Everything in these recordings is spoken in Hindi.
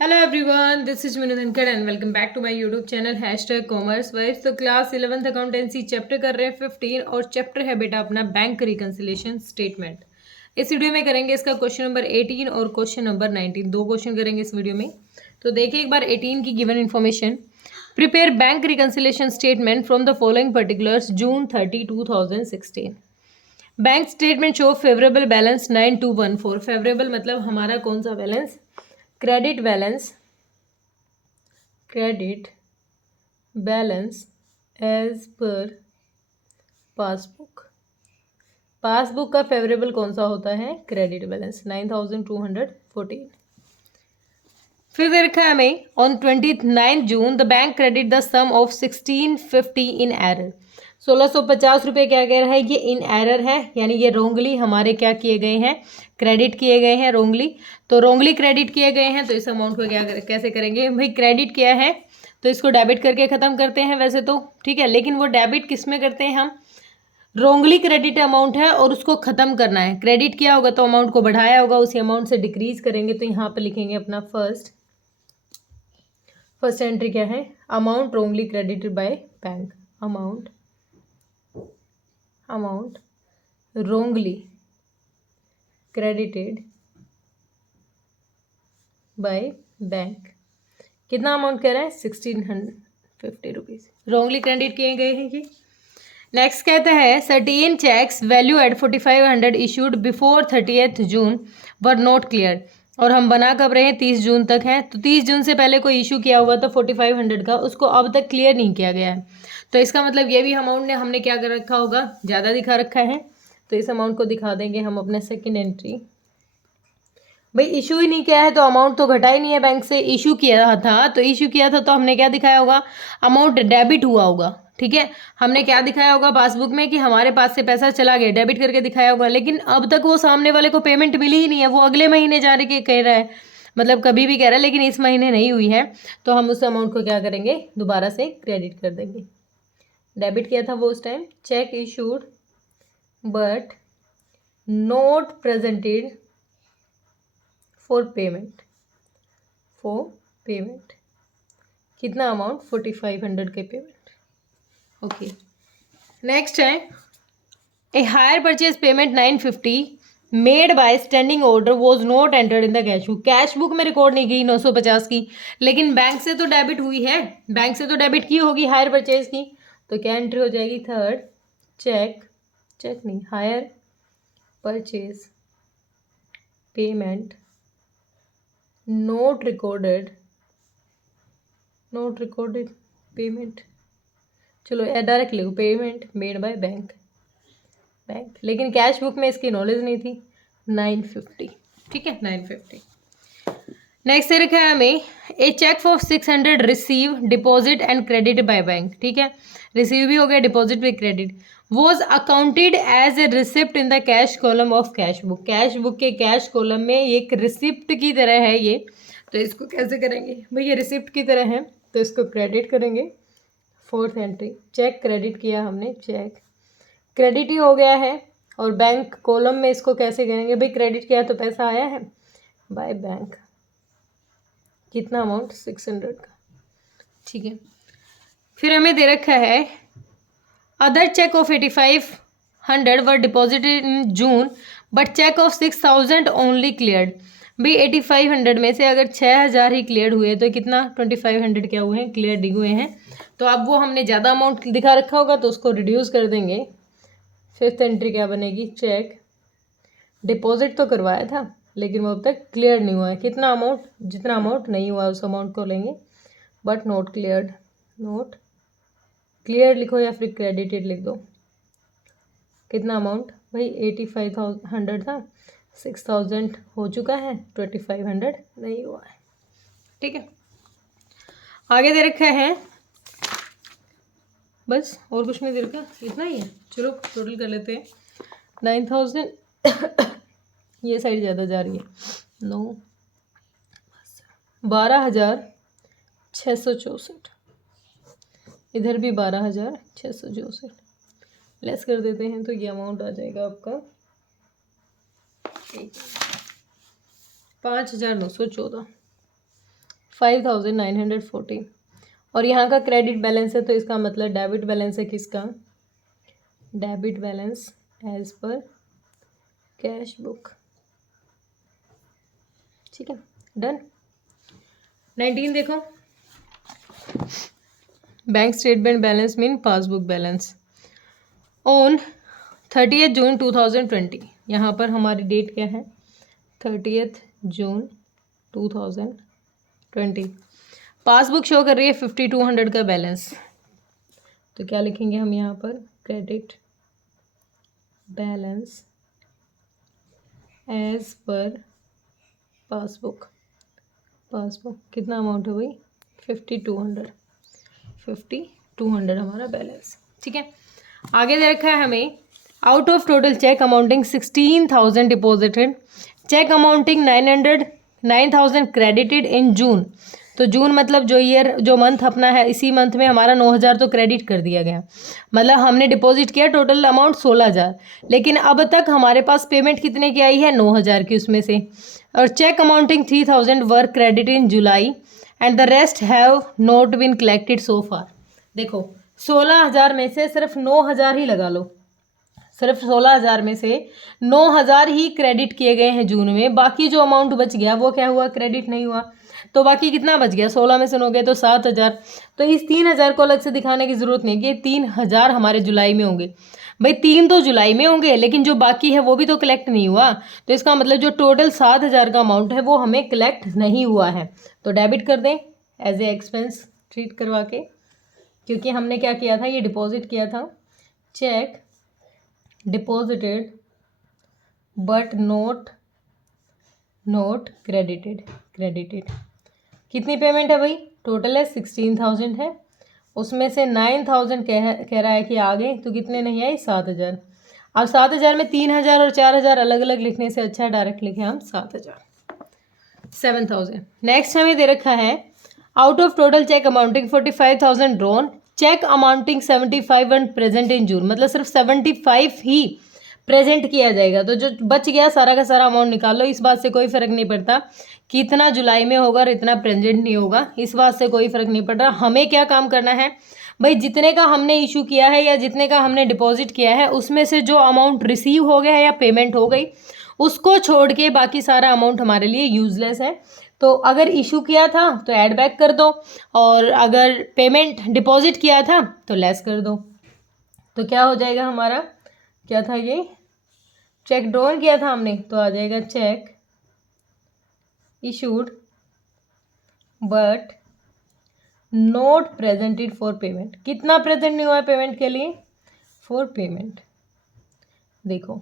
Hello everyone, this is Minu Dhankar and welcome back to my YouTube channel #commerce wise. तो क्लास 11th अकाउंटेंसी चैप्टर कर रहे हैं 15 और चैप्टर है बेटा अपना बैंक रिकन्सिलेशन स्टेटमेंट। इस वीडियो में करेंगे इसका क्वेश्चन नंबर 18 और क्वेश्चन नंबर 19, दो क्वेश्चन करेंगे इस वीडियो में। तो देखिए एक बार 18 की given information. Prepare bank reconciliation statement from the following particulars June 30, 2016। Bank statement show favourable balance 9214। Favourable मतलब हमारा कौन सा balance? Credit balance as per passbook का फेवरेबल कौन सा होता है? Credit balance 9214। फिर दे रखा है हमें on 29 June the bank credit the sum of 1650 in error. 1650 रुपये क्या कह रहा है? ये इन एरर है, यानी ये रोंगली हमारे क्या किए गए हैं? क्रेडिट किए गए हैं रोंगली। तो रोंगली क्रेडिट किए गए हैं तो इस अमाउंट को कैसे करेंगे भाई? क्रेडिट किया है तो इसको डेबिट करके ख़त्म करते हैं वैसे तो, ठीक है, लेकिन वो डेबिट किस में करते हैं हम? रोंगली क्रेडिट अमाउंट है और उसको ख़त्म करना है। क्रेडिट किया होगा तो अमाउंट को बढ़ाया होगा, उसी अमाउंट से डिक्रीज करेंगे। तो यहाँ पर लिखेंगे अपना फर्स्ट एंट्री क्या है? Amount wrongly credited by bank. Amount wrongly credited by bank. कितना अमाउंट कह रहा है? 1650 रुपीज़ रोंगली क्रेडिट किए गए हैं जी। नेक्स्ट कहता है certain cheques value at 4500 issued before 30th June were not clear. और हम बना कब रहे हैं? 30 जून तक है। तो 30 जून से पहले कोई इशू किया हुआ था 4500 का, उसको अब तक क्लियर नहीं किया गया है। तो इसका मतलब ये भी अमाउंट ने हमने क्या कर रखा होगा? ज़्यादा दिखा रखा है। तो इस अमाउंट को दिखा देंगे हम अपने सेकेंड एंट्री। भाई इशू ही नहीं किया है तो अमाउंट तो घटा ही नहीं है बैंक से। इशू किया था तो हमने क्या दिखाया होगा? अमाउंट डेबिट हुआ होगा, ठीक है। हमने क्या दिखाया होगा पासबुक में कि हमारे पास से पैसा चला गया, डेबिट करके दिखाया होगा। लेकिन अब तक वो सामने वाले को पेमेंट मिली ही नहीं है, वो अगले महीने जाने के कह रहा है, मतलब कभी भी कह रहा है, लेकिन इस महीने नहीं हुई है। तो हम उस अमाउंट को क्या करेंगे? दोबारा से क्रेडिट कर देंगे। डेबिट किया था वो उस time. Check issued but note presented for payment. कितना अमाउंट? 4500 के पेमेंट। ओके, नेक्स्ट है a hire purchase payment 950 made by standing order was not entered in the cash book. Cash book में रिकॉर्ड नहीं की 950 की, लेकिन बैंक से तो डेबिट हुई है, बैंक से तो डेबिट की होगी हायर परचेज की। तो क्या एंट्री हो जाएगी? थर्ड चेक नहीं, hire purchase payment note recorded payment. चलो डायरेक्ट लिखो पेमेंट मेड बाय बैंक। लेकिन कैश बुक में इसकी नॉलेज नहीं थी। 950, ठीक है, 950। नेक्स्ट रखा है हमें a cheque for 600 receive deposit and credit by bank, ठीक है। रिसीव भी हो गया, डिपॉजिट भी credit. Was accounted as a receipt in the cash column of cash book. Cash book के कैश कॉलम में एक रिसिप्ट की तरह है ये। तो इसको कैसे करेंगे भाई? ये रिसिप्ट की तरह है तो इसको क्रेडिट करेंगे। फोर्थ एंट्री चेक क्रेडिट किया हमने, चेक क्रेडिट ही हो गया है। और बैंक कॉलम में इसको कैसे करेंगे भाई? क्रेडिट किया तो पैसा आया है बाय बैंक। कितना अमाउंट? 600 का, ठीक है। फिर हमें दे रखा है other cheque of 8500 were deposited in June but cheque of 6000 only cleared. भाई 8500 में से अगर 6000 ही क्लियर हुए तो कितना? 2500 क्या हुए हैं? क्लियर हुए हैं। तो अब वो हमने ज़्यादा अमाउंट दिखा रखा होगा तो उसको रिड्यूस कर देंगे। फिफ्थ एंट्री क्या बनेगी? चेक डिपॉजिट तो करवाया था लेकिन वो अब तक क्लियर नहीं हुआ है। कितना अमाउंट? जितना अमाउंट नहीं हुआ उस अमाउंट को लेंगे, बट नोट क्लियर लिखो या फिर क्रेडिटेड लिख दो। कितना अमाउंट भाई? 8500 था, 6000 हो चुका है, 2500 नहीं हुआ है, ठीक है। आगे दे रखा है बस, और कुछ नहीं दे रखा, इतना ही है। चलो टोटल कर लेते हैं। 9000 ये साइड ज़्यादा जा रही है। 12,664, इधर भी 12,664 लेस कर देते हैं तो ये अमाउंट आ जाएगा आपका 5,914। 5940 और यहाँ का क्रेडिट बैलेंस है, तो इसका मतलब डेबिट बैलेंस है किसका, debit balance as per cash book. ठीक है, डन। 19 देखो, bank statement balance mean passbook balance on 30 June 2020। यहाँ पर हमारी डेट क्या है, 30 जून 2020। पासबुक शो कर रही है 5200 का बैलेंस, तो क्या लिखेंगे हम यहाँ पर, credit balance as per passbook. Passbook कितना अमाउंट है भाई, 5200 हमारा बैलेंस। ठीक है, आगे दे रखा है हमें out of total cheque amounting 16,000 deposited, cheque amounting 9,000 credited in June. तो जून मतलब जो ईयर, जो मंथ अपना है, इसी मंथ में हमारा 9,000 तो क्रेडिट कर दिया गया, मतलब हमने डिपॉजिट किया टोटल अमाउंट 16,000, लेकिन अब तक हमारे पास पेमेंट कितने की आई है, 9,000 की उसमें से। और cheque amounting 3,000 were credit in July and the rest have not been collected so far. देखो 16,000 में से सिर्फ 9,000 ही लगा लो, सिर्फ 16,000 में से 9,000 ही क्रेडिट किए गए हैं जून में, बाकी जो अमाउंट बच गया वो क्या हुआ, क्रेडिट नहीं हुआ। तो बाकी कितना बच गया, 16 में से 9 गए तो 7,000। तो इस 3,000 को अलग से दिखाने की जरूरत नहीं कि 3,000 हमारे जुलाई में होंगे, भाई 3 तो जुलाई में होंगे, लेकिन जो बाकी है वो भी तो कलेक्ट नहीं हुआ। तो इसका मतलब जो टोटल 7,000 का अमाउंट है वो हमें कलेक्ट नहीं हुआ है, तो डेबिट कर दें एज ए एक्सपेंस ट्रीट करवा के, क्योंकि हमने क्या किया था, ये डिपॉजिट किया था, check deposited but note credited. कितनी पेमेंट है भाई, टोटल है 16,000 है, उसमें से 9,000 कह रहा है कि आ गए, तो कितने नहीं आए, 7,000। अब 7,000 में 3,000 और 4,000 अलग अलग लिखने से अच्छा है डायरेक्ट लिखे हम 7,000। नेक्स्ट हमें दे रखा है out of total cheque amounting 45,000 drawn, cheque amounting 75 and present in June, मतलब सिर्फ 75 ही प्रेजेंट किया जाएगा। तो जो बच गया सारा का सारा अमाउंट निकाल लो, इस बात से कोई फर्क नहीं पड़ता कि इतना जुलाई में होगा और इतना प्रेजेंट नहीं होगा, इस बात से कोई फर्क नहीं पड़ रहा। हमें क्या काम करना है भाई, जितने का हमने इशू किया है या जितने का हमने डिपॉजिट किया है, उसमें से जो अमाउंट रिसीव हो गया है या पेमेंट हो गई, उसको छोड़ के बाकी सारा अमाउंट हमारे लिए यूजलेस है। तो अगर इशू किया था तो ऐड बैक कर दो, और अगर पेमेंट डिपॉजिट किया था तो लेस कर दो। तो क्या हो जाएगा हमारा, क्या था ये, चेक ड्रॉन किया था हमने, तो आ जाएगा check issued but note presented for payment. कितना प्रेजेंट नहीं हुआ है पेमेंट के लिए, फॉर पेमेंट। देखो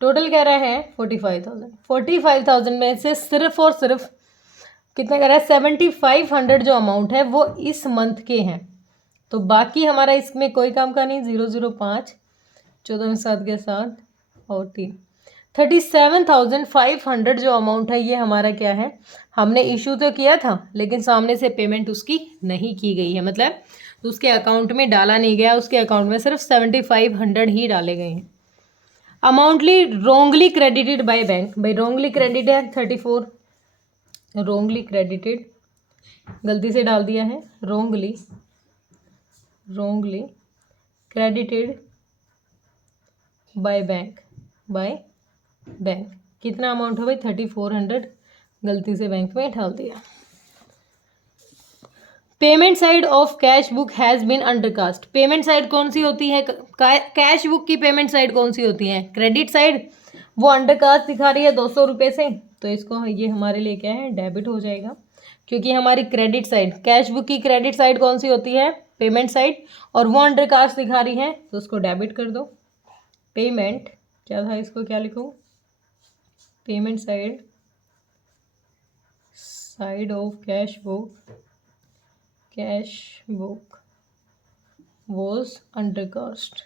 टोटल कह रहा है 45,000 में से सिर्फ और सिर्फ कितना कह रहा है, 7,500 जो अमाउंट है वो इस मंथ के हैं, तो बाकी हमारा इसमें कोई काम का नहीं। 005 14 में 7 के 7 और 3, 37,500 जो अमाउंट है ये हमारा क्या है, हमने इशू तो किया था लेकिन सामने से पेमेंट उसकी नहीं की गई है, मतलब उसके अकाउंट में डाला नहीं गया, उसके अकाउंट में सिर्फ 7,500 ही डाले गए हैं। अमाउंटली रोंगली क्रेडिटेड बाय बैंक, भाई रोंगली क्रेडिट है 34, रोंगली क्रेडिटेड, गलती से डाल दिया है, रोंगली क्रेडिटेड बाय बैंक, कितना अमाउंट है भाई, 3,400, गलती से बैंक में डाल दिया। Payment side of cash book has been undercast, payment side कौन सी होती है, कैश बुक की पेमेंट साइड कौन सी होती है, क्रेडिट साइड, वो अंडरकास्ट दिखा रही है 200 रुपये से, तो इसको ये हमारे लिए क्या है, डेबिट हो जाएगा, क्योंकि हमारी क्रेडिट साइड, कैश बुक की क्रेडिट साइड कौन सी होती है, पेमेंट साइड, और वो अंडरकास्ट दिखा रही है, तो उसको डेबिट कर दो। पेमेंट क्या था, इसको क्या लिखूँ, payment side of cash book was undercast,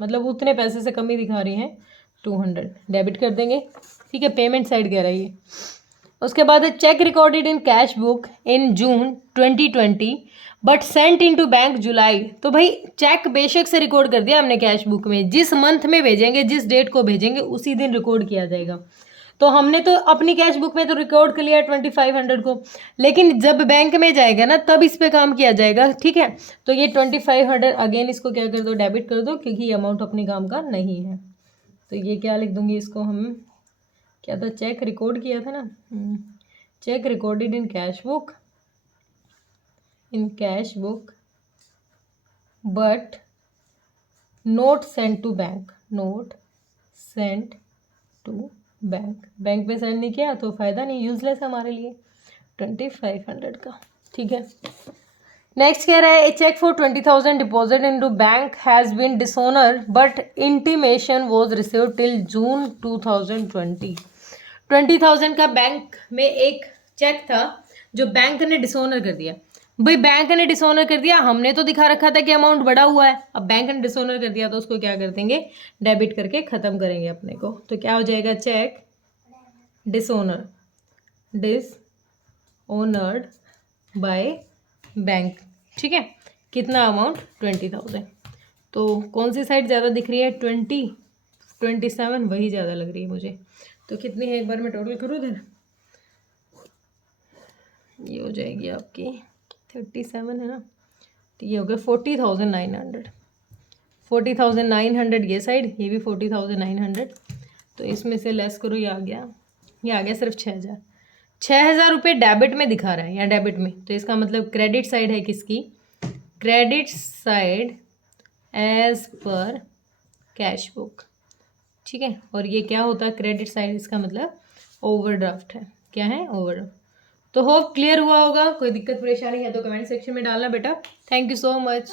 मतलब उतने पैसे से कम ही दिखा रही हैं, 200, डेबिट कर देंगे। ठीक है, पेमेंट साइड कह रही है। उसके बाद है cheque recorded in cash book in June 2020 but sent in to bank July, तो भाई चेक बेशक से रिकॉर्ड कर दिया हमने कैश बुक में, जिस मंथ में भेजेंगे, जिस डेट को भेजेंगे उसी दिन रिकॉर्ड किया जाएगा। तो हमने तो अपनी कैश बुक में तो रिकॉर्ड कर लिया 2500 को, लेकिन जब बैंक में जाएगा ना तब इस पे काम किया जाएगा, ठीक है। तो ये 2500 अगेन इसको क्या कर दो, डेबिट कर दो, क्योंकि ये अमाउंट अपने काम का नहीं है। तो ये क्या लिख दूंगी इसको, हम क्या था, चेक रिकॉर्ड किया था ना, cheque recorded in cash book, but not sent to bank, not sent to bank, bank में सेंड नहीं किया तो फ़ायदा नहीं, यूजलेस हमारे लिए 2500 का, ठीक है। नेक्स्ट कह रहा है, a cheque for 20,000 deposit into bank has been dishonour but intimation was received till June 2020। 20,000 का बैंक में एक चेक था जो बैंक ने डिसऑनर कर दिया। भाई बैंक ने डिसऑनर कर दिया, हमने तो दिखा रखा था कि अमाउंट बढ़ा हुआ है, अब बैंक ने डिसऑनर कर दिया तो उसको क्या कर देंगे, डेबिट करके ख़त्म करेंगे अपने को। तो क्या हो जाएगा, चेक डिसऑनर्ड बाय बैंक, ठीक है। कितना अमाउंट, 20,000। तो कौन सी साइड ज़्यादा दिख रही है, 27 वही ज़्यादा लग रही है मुझे। तो कितनी है, एक बार मैं टोटल करूँ इधर, ये हो जाएगी आपकी 37 है ना, तो ये हो गया 40,900, 40,900 ये साइड, ये भी 40,900। तो इसमें से लेस करो, ये आ गया सिर्फ 6,000। 6,000 रुपये डेबिट में दिखा रहा है, या डेबिट में, तो इसका मतलब क्रेडिट साइड है किसकी, credit side as per cash book, ठीक है। और ये क्या होता है क्रेडिट साइड, इसका मतलब ओवरड्राफ्ट है, क्या है, ओवरड्राफ्ट। तो होप क्लियर हुआ होगा, कोई दिक्कत परेशानी है तो कमेंट सेक्शन में डालना बेटा। Thank you so much.